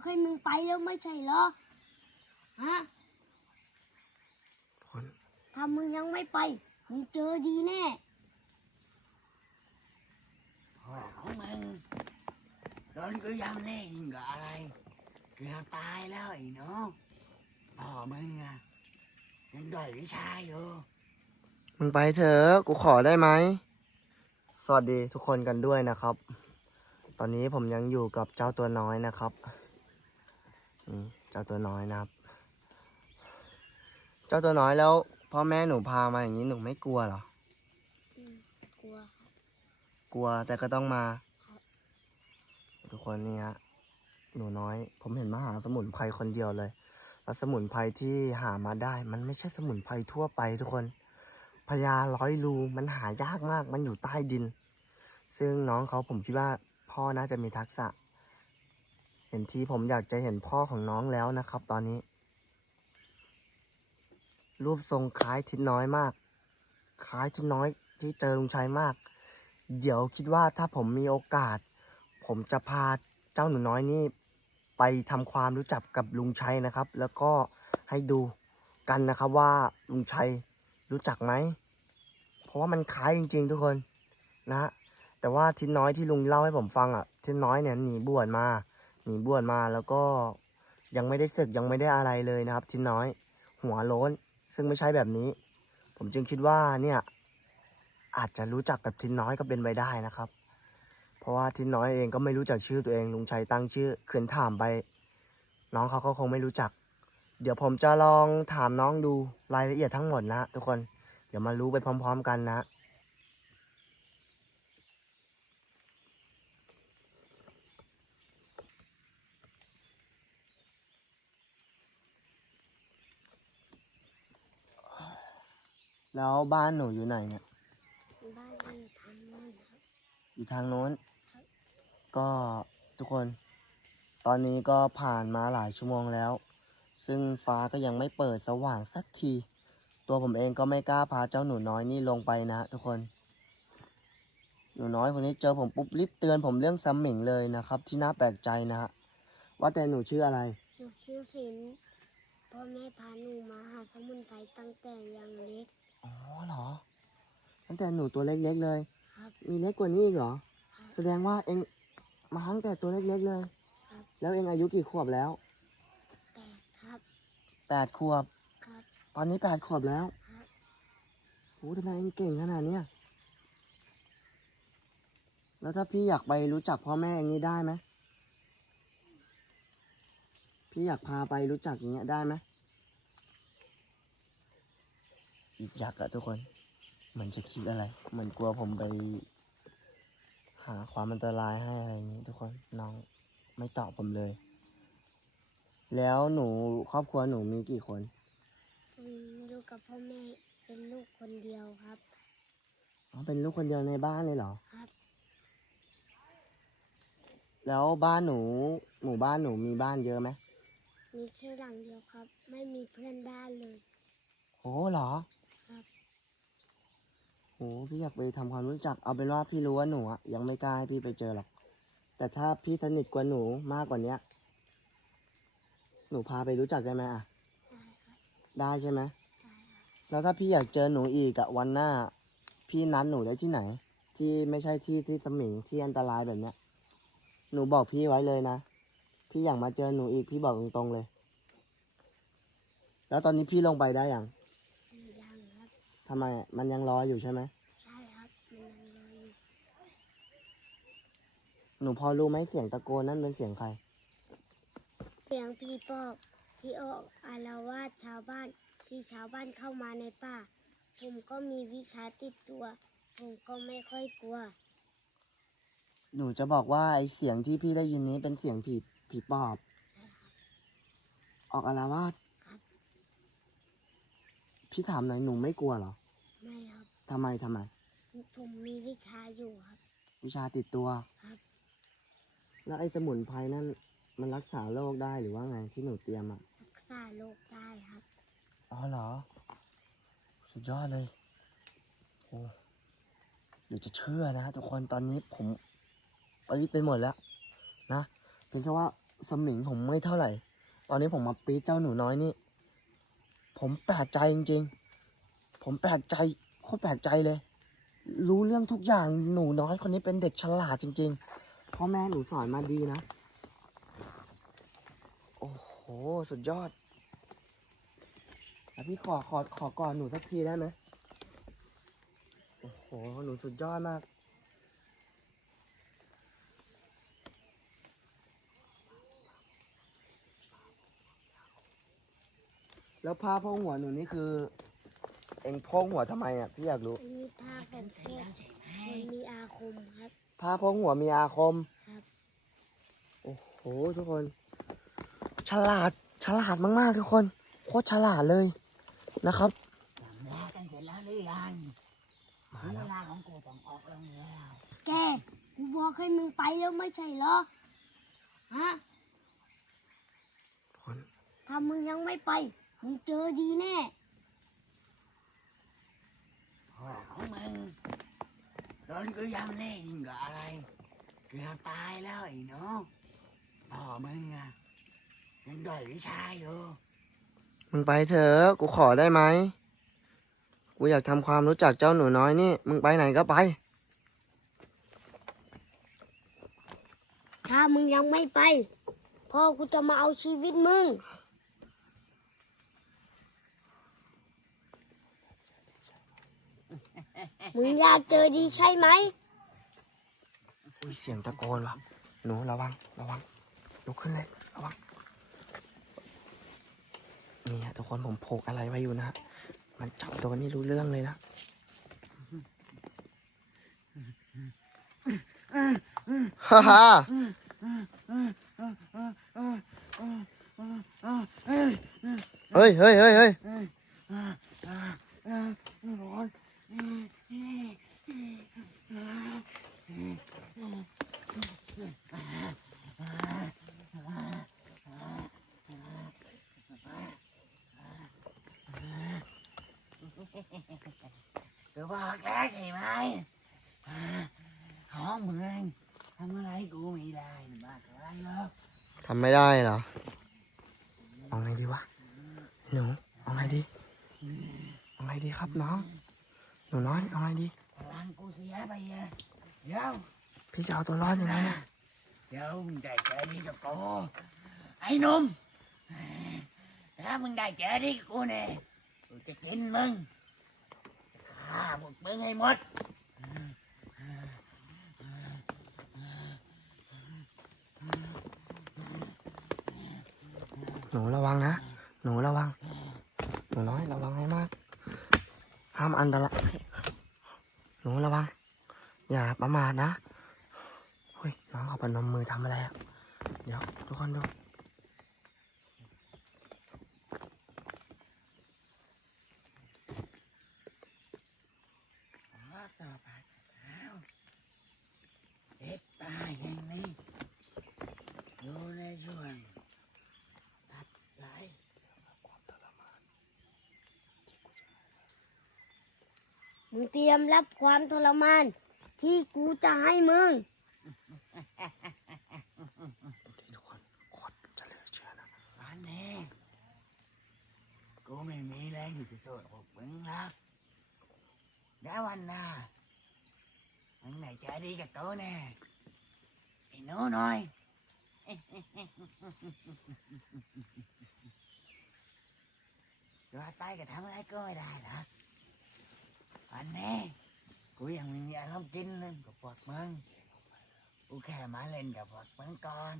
บอกให้มึงไปแล้วไม่ใช่เหรอ ฮะทุกคนถ้ามึงยังไม่ไป มึงเจอดีแน่พ่อของมึงโดนกูยำเล่นกับอะไร เกือบตายแล้วไอ้น้องพ่อมึงอะยังด้อยวิชาอยู่ มึงไปเถอะ กูขอได้ไหม สวัสดีทุกคนกันด้วยนะครับ ตอนนี้ผมยังอยู่กับเจ้าตัวน้อยนะครับ นี่เจ้าตัวน้อยนะครับ เจ้าตัวน้อยแล้วพ่อแม่หนูพามาอย่างนี้หนูไม่กลัวเหรออืมกลัวครับ กลัวแต่ก็ต้องมาครับทุกคนนี่ฮะหนูน้อย ผมเห็นมาหาสมุนไพรคนเดียวเลย แล้วสมุนไพรที่หามาได้ มันไม่ใช่สมุนไพรทั่วไปทุกคนพญาร้อยรูมันหายากมาก มันอยู่ใต้ดิน ซึ่งน้องเขาผมคิดว่าพ่อน่าจะมีทักษะ เห็นทีผมอยากจะเห็นพ่อของน้องแล้วนะครับตอนนี้ รูปทรงคล้ายทิศน้อยมาก คล้ายทิศน้อยที่เจอลุงชัยมาก เดี๋ยวคิดว่าถ้าผมมีโอกาส ผมจะพาเจ้าหนูน้อยนี่ ไปทำความรู้จักกับลุงชัยนะครับ แล้วก็ให้ดูกันนะครับว่าลุงชัยรู้จักไหม เพราะว่ามันคล้ายจริง ๆ ทุกคนนะฮะแต่ว่าทิศน้อยที่ลุงเล่าให้ผมฟังอะทิศน้อยเนี่ยหนีบวชมา หนีบวชมาแล้วก็ยังไม่ได้ศึกยังไม่ได้อะไรเลยนะครับทิศน้อย หัวโล้น ซึ่งไม่ใช่แบบนี้ ผมจึงคิดว่าเนี่ย อาจจะรู้จักกับทินน้อยก็เป็นไปได้นะครับ เพราะว่าทินน้อยเองก็ไม่รู้จักชื่อตัวเองลุงชัยตั้งชื่อเขืนถามไป น้องเขาก็คงไม่รู้จัก เดี๋ยวผมจะลองถามน้องดูรายละเอียดทั้งหมดนะทุกคน เดี๋ยวมารู้ไปพร้อม ๆ กันนะ แล้วบ้านหนูอยู่ไหนเนี่ย บ้านอยู่ทางนู้นครับ อยู่ทางโน้นครับก็ทุกคน ตอนนี้ก็ผ่านมาหลายชั่วโมงแล้ว ซึ่งฟ้าก็ยังไม่เปิดสว่างสักที ตัวผมเองก็ไม่กล้าพาเจ้าหนูน้อยนี่ลงไปนะ ทุกคน หนูน้อยคนนี้เจอผมปุ๊บรีบเตือนผมเรื่องซัมหมิงเลยนะครับ ที่น่าแปลกใจนะฮะ ว่าแต่หนูชื่ออะไร หนูชื่อศิลป์พ่อแม่พาหนูมาหาสมุนไพรตั้งแต่ยังเล็ก อ๋อเหรอ ตั้งแต่หนูตัวเล็กๆเลย ครับ มีเล็กกว่านี้อีกเหรอ ครับ แสดงว่าเองมาตั้งแต่ตัวเล็กๆเลย ครับ แล้วเองอายุกี่ขวบแล้ว แปดครับ แปดขวบ ครับ ตอนนี้แปดขวบแล้วครับ โอ้ทำไมเองเก่งขนาดเนี้ยแล้วถ้าพี่อยากไปรู้จักพ่อแม่อย่างนี้ได้ไหมพี่อยากพาไปรู้จักอย่างเงี้ยได้ไหมอีก ยักษ์อะทุกคนเหมือนจะคิดอะไรเหมือนกลัวผมไป หาความอันตรายให้อะไรอย่างนี้ ทุกคนน้องไม่ตอบผมเลย แล้วหนูครอบครัวหนูมีกี่คนอืมอยู่กับพ่อแม่เป็นลูกคนเดียวครับอ๋อเป็นลูกคนเดียวในบ้านเลยเหรอ ครับ แล้วบ้านหนู หมู่บ้านหนูมีบ้านเยอะไหมมีแค่หลังเดียวครับ ไม่มีเพื่อนบ้านเลย โอ้เหรอครับ โอ้พี่อยากไปทำความรู้จักเอาเป็นว่าพี่รู้ว่าหนูอะยังไม่กล้าให้พี่ไปเจอหรอก แต่ถ้าพี่สนิทกว่าหนูมากกว่าเนี้ย หนูพาไปรู้จักได้ไหมอะได้ครับได้ใช่ไหมได้ครับแล้วถ้าพี่อยากเจอหนูอีกอะวันหน้า พี่นัดหนูได้ที่ไหน ที่ไม่ใช่ที่ที่สมิงที่อันตรายแบบเนี้ย หนูบอกพี่ไว้เลยนะ พี่อยากมาเจอหนูอีกพี่บอกตรงๆเลย แล้วตอนนี้พี่ลงไปได้ยังยังครับ ทำไมอะมันยังรออยู่ใช่ไหมใช่ครับมันยังรออยู่หนูพอรู้ไหมเสียงตะโกนนั่นเป็นเสียงใคร เสียงผีปอบที่ออกอารวาสชาวบ้านที่ชาวบ้านเข้ามาในป่า ผมก็มีวิชาติดตัว ผมก็ไม่ค่อยกลัว หนูจะบอกว่าไอเสียงที่พี่ได้ยินนี้เป็นเสียงผีผีปอบ ออกอาละวาดครับพี่ถามหน่อยหนูไม่กลัวเหรอ ไม่ครับทำไมทำไม ผมมีวิชาอยู่ครับ วิชาติดตัวครับ แล้วไอ้สมุนไพรนั่นมันรักษาโรคได้หรือว่าไงที่หนูเตรียมอะ รักษาโรคได้ครับ อ๋อเหรอ สุดยอดเลยโอ้เดี๋ยวจะเชื่อนะทุกคนตอนนี้ผมไปไปหมดแล้ว นะเพียงแค่ว่าสมิงผมไม่เท่าไหร่ ตอนนี้ผมมาปีดเจ้าหนูน้อยนี่ ผมแปลกใจจริง ๆ ผมแปลกใจโคตรแปลกใจเลย รู้เรื่องทุกอย่างหนูน้อยคนนี้เป็นเด็กฉลาดจริงๆพ่อแม่หนูสอนมาดีนะ โอ้โห สุดยอดพี่ขอขอขอก่อนหนูสักทีได้ไหมโอ้โห หนูสุดยอดมากแล้วผ้าโพกหัวหนูนี่คือ เอ็งโพกหัวทำไมอะพี่อยากรู้ อันนี้ผ้ากันเทศมันมีอาคมครับผ้าโพกหัวมีอาคมครับ โอ้โหทุกคน ฉลาดฉลาดมากๆทุกคน โคตรฉลาดเลยนะครับทำลากันเสร็จแล้วหรือยังมาถึงแล้เววลาของกูต้องออกลงแล้วแกกูบอกให้มึงไปแล้วไม่ใช่เหรอ ฮะ ทุกคน ถ้ามึงยังไม่ไป มึงเจอดีแน่ พ่อ ของมึงโดนกูยำเล่ยิงกับอะไรเกือบตายแล้วไอ้น้องพ่อมึงอะยังด้อยวิชาอยู่มึงไปเถอะ กูขอได้ไหม กูอยากทำความรู้จักเจ้าหนูน้อยนี่ มึงไปไหนก็ไป ถ้ามึงยังไม่ไป พ่อกูจะมาเอาชีวิตมึง มึงอยากเจอดีใช่ไหมอุ้ยเสียงตะโกนว่ะหนูระวังระวังลุกขึ้นเลยระวังนี่ฮะทุกคนผมโผกอะไรไว้อยู่นะฮะมันจับตัวนี่รู้เรื่องเลยนะฮ่าฮ่าเฮ้ยเฮ้ยเฮ้ยเฮ้ย กูบอกแล้วใช่ไหมห้องมึงทำอะไรกูไม่ได้มากอะไรหรอก ทำไม่ได้เหรอ เอาไงดีวะ หนู เอาไงดีเอาไงดีครับน้องหนูน้อยเอาไงดีพลังกูเสียไปเยอะเดี๋ยวพี่จะเอาตัวรอดยังไงเนี่ยเดี๋ยวมึงได้เจอดีกับกูไอ้หนุ่มถ้ามึงได้เจอดีกับกูเนี่ยกูจะกินมึงฆ่าพวกมึงให้หมดหนูระวังนะ หนูระวังห นูน้อยระวังให้มาก ห้ามอันตรายหนูระวัง อย่าประมาทนะเฮ้ยน้องเขาปนมมือทำอะไรอะ เดี๋ยวทุกคนดู ขอต่อไปแล้วเด็กตายแห่งนี้อยู่ในช่วงตัดไหล มึงเตรียมรับความทรมาน ที่กูจะให้มึงทุกคนโคตรจะเหลือเชื่อนะวันนี้กูไม่มีแรงอยู่พิสูจน์พวกมึงหรอกแล้ววันหน้ามึงไหนจะดีกับกูแน่ไอ้หนูน้อย รอดไปก็ทำอะไรก็ไม่ได้หรอก วันนี้กูยังไม่มีอารมณ์กินเล่นกับพวกมึงกูแค่มาเล่นกับพวกมึงก่อน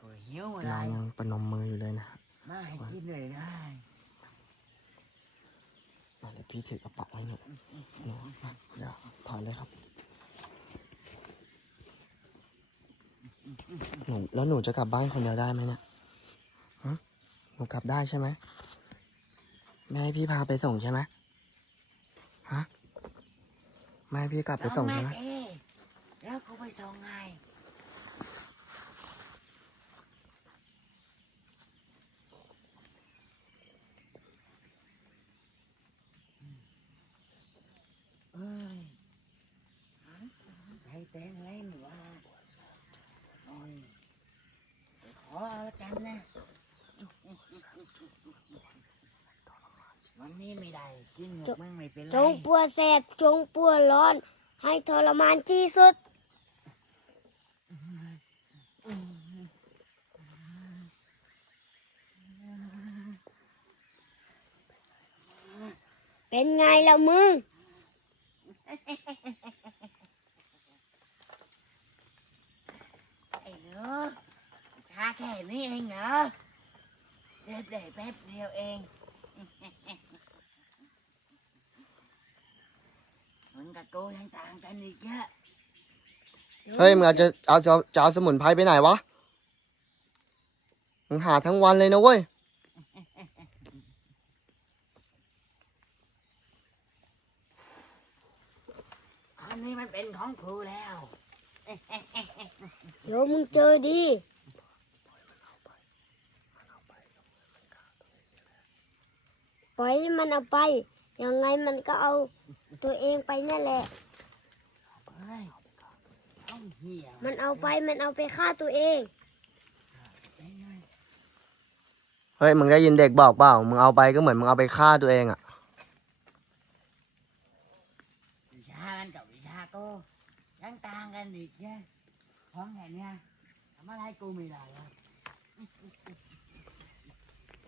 กูหิวอะไรน้องยังปนมมืออยู่เลยนะมาให้กินเลยได้อะเดี๋ยวพี่ถือกระเป๋าให้หนูหนูอะเดี๋ยวถอนเลยครับ หนูแล้วหนูจะกลับบ้านคนเดียวได้ไหมเนี่ยฮะหนูกลับได้ใช่ไหม ไม่ให้พี่พาไปส่งใช่ไหมฮะไม่ให้พี่กลับไปส่งใช่ไหม แล้วเขาไปส่งไงเอ้ยฮะใครแปลงไรหนูอ่าอ้ยขออาละกันนะ วะแสบจงปวดร้อน ให้ทรมานที่สุด เป็นไงล่ะมึง ไอ้หนูช้าแค่นี้เองเหรอเด็บได้แป๊บเดียวเอง มันกับกูยังต่างกันอีกเยอะเฮ้ยมึงอาจจะเอาจะจะเอาสมุนไพรไปไหนวะมึงหาทั้งวันเลยนะเว้ยอันนี้มันเป็นของครูแล้ว เดี๋ยวมึงเจอดีปล่อยให้มันเอาไป ยังไงมันก็เอา ตัวเองไปนั่นแหละ ต้องเหี้ยมันเอาไปมันเอาไปฆ่าตัวเอง เฮ้ย มึงได้ยินเด็กบอกเปล่า มึงเอาไปก็เหมือนมึงเอาไปฆ่าตัวเองอะวิชามันกับวิชากูยังต่างกันอีกเยอะของแค่เนี้ยทำอะไรกูไม่ได้หรอก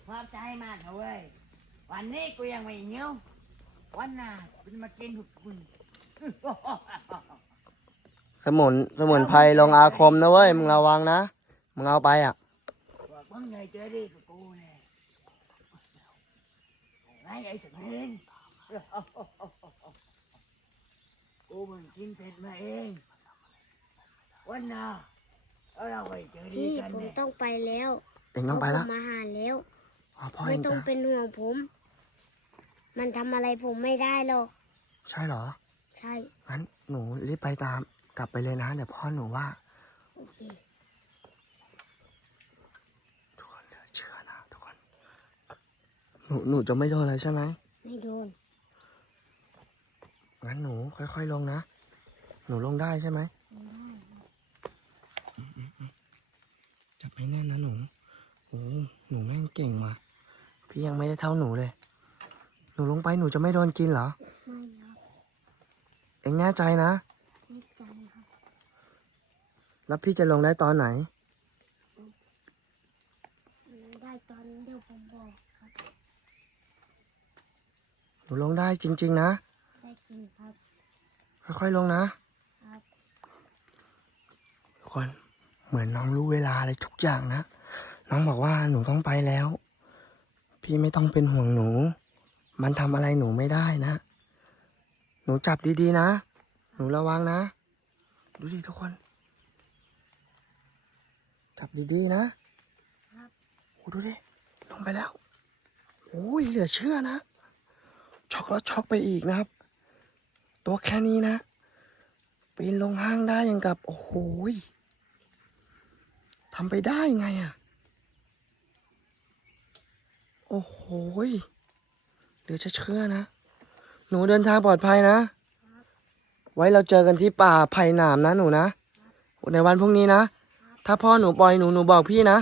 ขอบใจมากเถอะเว้ยวันนี้กูยังไม่เหนียว วันหน้ากูจะมากินทุกคนสมุนสมุนไพรลงอาคมนะเว้ย มึงระวังนะ มึงเอาไปอะบอกมึงไงเจอดีกับกูเนี่ยไรไอ้สักเองกูเพิ่งกินเสร็จมาเองวันหน้าเอาเราไปเจอดีพี่กันผมเนี่ยต้องไปแล้วเองต้องไปละ ผมมาหาแล้ว อ๋อพ่อไม่เองต้องตามเป็นห่วงผม มันทำอะไรผมไม่ได้หรอก ใช่เหรอ ใช่ งั้นหนูรีบไปตามกลับไปเลยนะเดี๋ยวพ่อหนูว่า โอเค ทุกคนเหลือเชื่อนะทุกคน หนูหนูจะไม่โดนอะไรใช่ไหม ไม่โดน งั้นหนูค่อยๆลงนะ หนูลงได้ใช่ไหมจับให้แน่นนะหนูโอ้หนูแม่งเก่งว่ะ พี่ยังไม่ได้เท่าหนูเลย หนูลงไปหนูจะไม่โดนกินเหรอ ไม่ครับเอ็งแน่ใจนะแน่ใจครับแล้วพี่จะลงได้ตอนไหน ได้ตอนเดี๋ยวผมบอกครับ หนูลงได้จริง ๆ นะ ได้จริงครับ ค่อยๆลงนะ ครับทุกคนเหมือนน้องรู้เวลาอะไรทุกอย่างนะ น้องบอกว่าหนูต้องไปแล้ว พี่ไม่ต้องเป็นห่วงหนู มันทำอะไรหนูไม่ได้นะ หนูจับดีๆนะ หนูระวังนะ ดูดิทุกคน จับดีๆนะครับโอ้ดูดิ ลงไปแล้ว โอ้ยเหลือเชื่อนะ ช็อกแล้วช็อกไปอีกนะครับ ตัวแค่นี้นะ ปีนลงห้างได้ยังกับ โอ้โหทำไปได้ไงอะ่ะ โอ้โห หลือจะเชื่อนะ หนูเดินทางปลอดภัยนะ ไว้เราเจอกันที่ป่าไผ่หนามนะหนูนะ ในวันพรุ่งนี้นะ ถ้าพ่อหนูปล่อยหนูหนูบอกพี่นะ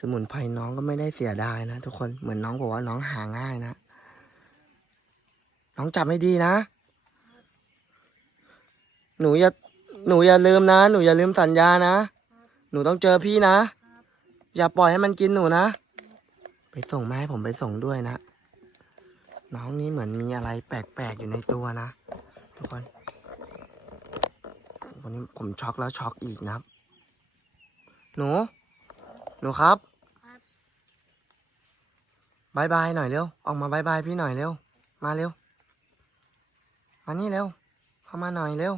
สมุนไพรน้องก็ไม่ได้เสียดายนะทุกคนเหมือนน้องบอกว่าน้องหาง่ายนะ น้องจับให้ดีนะ หนูอย่าหนูอย่าลืมนะ หนูอย่าลืมสัญญานะ หนูต้องเจอพี่นะ อย่าปล่อยให้มันกินหนูนะ ไปส่งแม่ให้ผมไปส่งด้วยนะ น้องนี่เหมือนมีอะไรแปลกๆอยู่ในตัวนะ ทุกคน วันนี้ผมช็อกแล้วช็อกอีกนะหนู หนูครับครับบายบายหน่อยเร็ว ออกมาบายบายพี่หน่อยเร็ว มาเร็ว มานี่เร็ว เข้ามาหน่อยเร็ว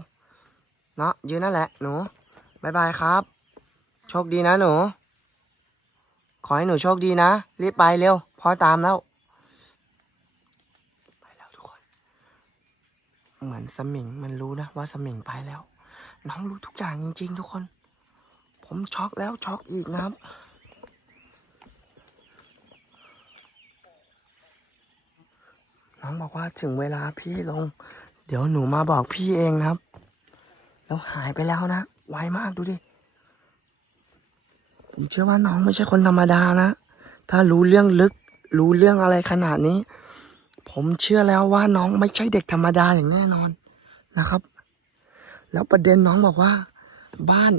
เนาะยืนนั่นแหละหนูบายบายครับ โชคดีนะหนู ขอให้หนูโชคดีนะ รีบไปเร็วพ่อตามแล้ว ไปแล้วทุกคน เหมือนสมิงมันรู้นะว่าสมิงไปแล้ว น้องรู้ทุกอย่างจริง ๆ ทุกคน ผมช็อกแล้วช็อกอีกนะครับน้องบอกว่าถึงเวลาพี่ลง เดี๋ยวหนูมาบอกพี่เองนะครับ แล้วหายไปแล้วนะ ไวมากดูดิ ผมเชื่อว่าน้องไม่ใช่คนธรรมดานะ ถ้ารู้เรื่องลึก รู้เรื่องอะไรขนาดนี้ ผมเชื่อแล้วว่าน้องไม่ใช่เด็กธรรมดาอย่างแน่นอนนะครับ แล้วประเด็นน้องบอกว่า บ้าน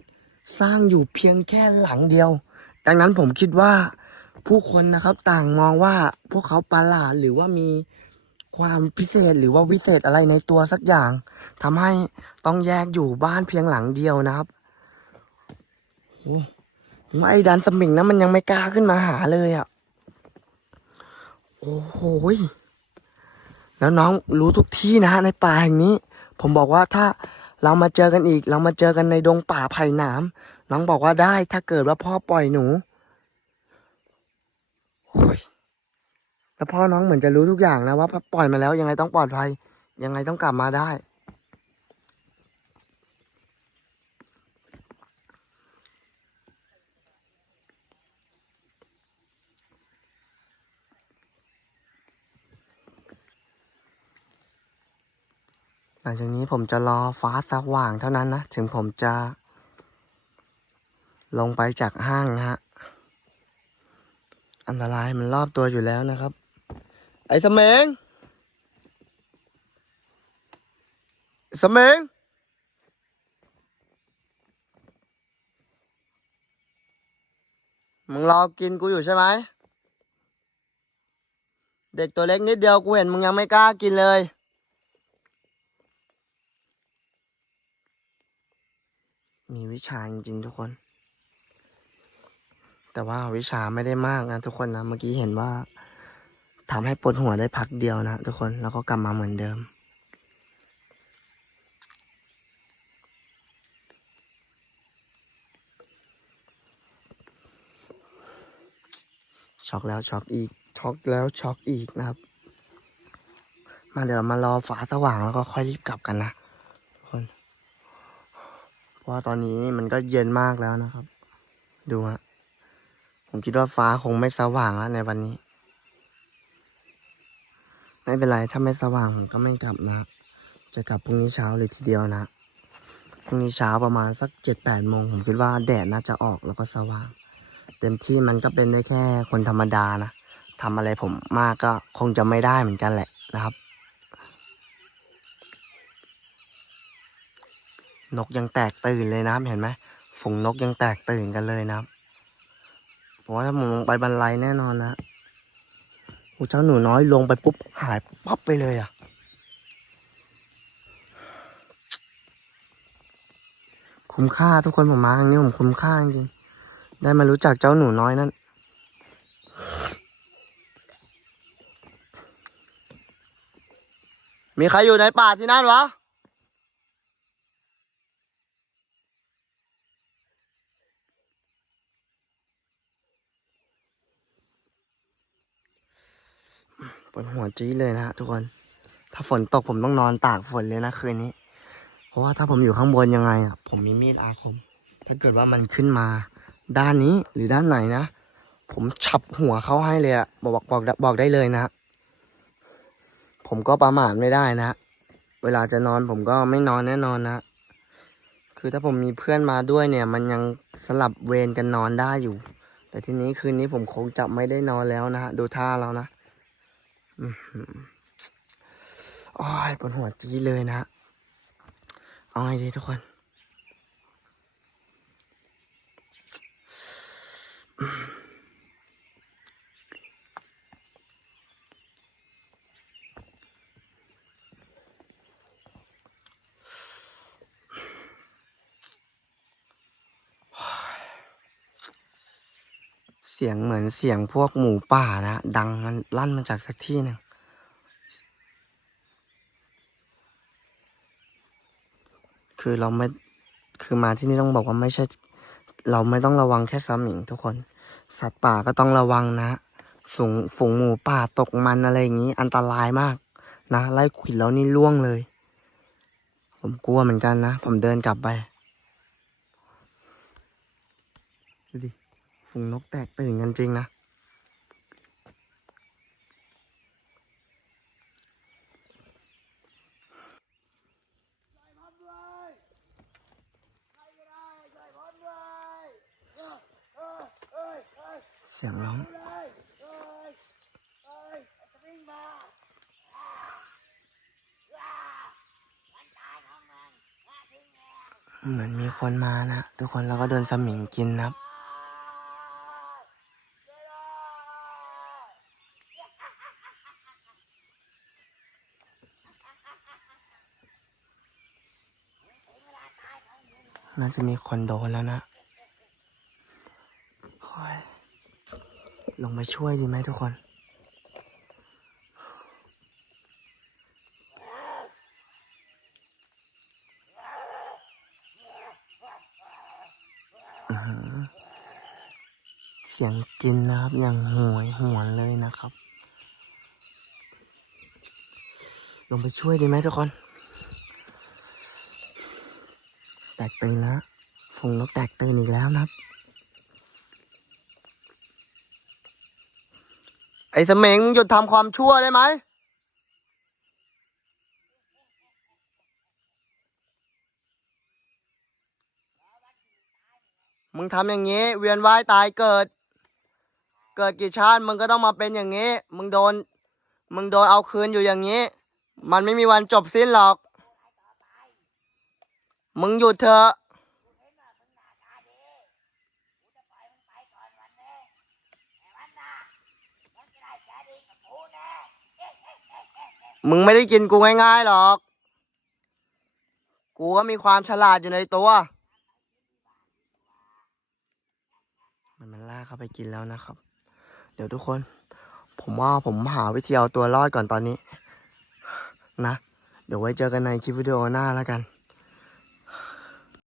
สร้างอยู่เพียงแค่หลังเดียว ดังนั้นผมคิดว่าผู้คนนะครับต่างมองว่าพวกเขาประหลาดหรือว่ามีความพิเศษหรือว่าวิเศษอะไรในตัวสักอย่างทำให้ต้องแยกอยู่บ้านเพียงหลังเดียวนะครับ ไอ้ดันสมิงนะมันยังไม่กล้าขึ้นมาหาเลยอะ่ะ โอ้โหแล้วน้องรู้ทุกที่นะฮะในป่าแห่งนี้ ผมบอกว่าถ้าเรามาเจอกันอีก เรามาเจอกันในดงป่าไผ่หนามน้องบอกว่าได้ถ้าเกิดว่าพ่อปล่อยหนูโอ้ยแล้วพ่อน้องเหมือนจะรู้ทุกอย่างนะว่าพอปล่อยมาแล้วยังไงต้องปลอดภัย ยังไงต้องกลับมาได้ หลังจากนี้ผมจะรอฟ้าสว่างเท่านั้นนะ ถึงผมจะ ลงไปจากห้างนะฮะ อันตรายมันรอบตัวอยู่แล้วนะครับ ไอ้สมงสมงมึงรอกินกูอยู่ใช่ไหม เด็กตัวเล็กนิดเดียวกูเห็นมึงยังไม่กล้ากินเลย มีวิชาจริงๆทุกคน แต่ว่าวิชาไม่ได้มากนะทุกคนนะ เมื่อกี้เห็นว่าทำให้ปวดหัวได้พักเดียวนะทุกคนแล้วก็กลับมาเหมือนเดิม ช็อกแล้วช็อกอีก ช็อกแล้วช็อกอีกนะครับ มาเดี๋ยวมารอฟ้าสว่างแล้วก็ค่อยรีบกลับกันนะทุกคน เพราะ ว่าตอนนี้มันก็เย็นมากแล้วนะครับ ดูฮะผมคิดว่าฟ้าคงไม่สว่างแล้วในวันนี้ ไม่เป็นไรถ้าไม่สว่างผมก็ไม่กลับนะ จะกลับพรุ่งนี้เช้าเลยทีเดียวนะพรุ่งนี้เช้าประมาณสักเจ็ดแปดโมงผมคิดว่าแดดน่าจะออกแล้วก็สว่าง เต็มที่มันก็เป็นได้แค่คนธรรมดานะทำอะไรผมมากก็คงจะไม่ได้เหมือนกันแหละนะครับ นกยังแตกตื่นเลยนะครับ เห็นไหมฝูงนกยังแตกตื่นกันเลยนะครับผมว่าถ้าผมลงไปบรรลัยแน่นอนนะโอ้เจ้าหนูน้อยลงไปปุ๊บหายปั๊บไปเลยอะ คุ้มค่าทุกคนผมมาครั้งนี้ผมคุ้มค่าจริงได้มารู้จักเจ้าหนูน้อยนั่นมีใครอยู่ในป่าที่นั่นวะ ปวดหัวจี๊ดเลยนะฮะทุกคน ถ้าฝนตกผมต้องนอนตากฝนเลยนะคืนนี้ เพราะว่าถ้าผมอยู่ข้างบนยังไงอะ ผมมีมีดอาคม ถ้าเกิดว่ามันขึ้นมา ด้านนี้หรือด้านไหนนะ ผมฉับหัวเขาให้เลยอะบอกบอกบอกบอกได้เลยนะ ผมก็ประมาทไม่ได้นะ เวลาจะนอนผมก็ไม่นอนแน่นอนนะคือถ้าผมมีเพื่อนมาด้วยเนี่ย มันยังสลับเวรกันนอนได้อยู่ แต่ทีนี้คืนนี้ผมคงจะไม่ได้นอนแล้วนะฮะดูท่าแล้วนะ อือหือโอ้ยปวดหัวจีเลยนะ เอาไงดีทุกคนเสียงเหมือนเสียงพวกหมูป่านะดังมันลั่นมาจากสักที่หนึ่งคือเราไม่คือมาที่นี่ต้องบอกว่าไม่ใช่ เราไม่ต้องระวังแค่สมิงทุกคน สัตว์ป่าก็ต้องระวังนะฝูงฝูงหมูป่าตกมันอะไรอย่างนี้ อันตรายมาก นะไล่ขวิดแล้วนี่ล่วงเลย ผมกลัวเหมือนกันนะ ผมเดินกลับไปดูดิ ฝูงนกแตกตื่นกันจริงนะเสียงร้องเหมือนมีคนมานะ ทุกคนแล้วก็เดินสมิงกินนะครับ จะมีคนโดนแล้วนะโอ้ลงไปช่วยดีไหมทุกคน เสียงกินนะครับอย่างหวยหวนเลยนะครับ ลงไปช่วยดีไหมทุกคน แตกตื่นแล้วฟงนกแตกตื่นอีกแล้วนะครับ ไอ้เสมงมึงหยุดทำความชั่วได้ไหมมึงทำอย่างนี้ เวียนว่ายตายเกิด เกิดกี่ชาติมึงก็ต้องมาเป็นอย่างนี้ มึงโดน มึงโดนเอาคืนอยู่อย่างนี้ มันไม่มีวันจบสิ้นหรอก มึงหยุดเถอะมึงไม่ได้กินกูง่ายๆหรอก กูก็มีความฉลาดอยู่ในตัว มันมันล่ากเข้าไปกินแล้วนะครับ เดี๋ยวทุกคน ผมว่าผมหาวิธีเอาตัวรอดก่อนตอนนี้ นะ เดี๋ยวไว้เจอกันในคลิปวิดีโอหน้าแล้วกัน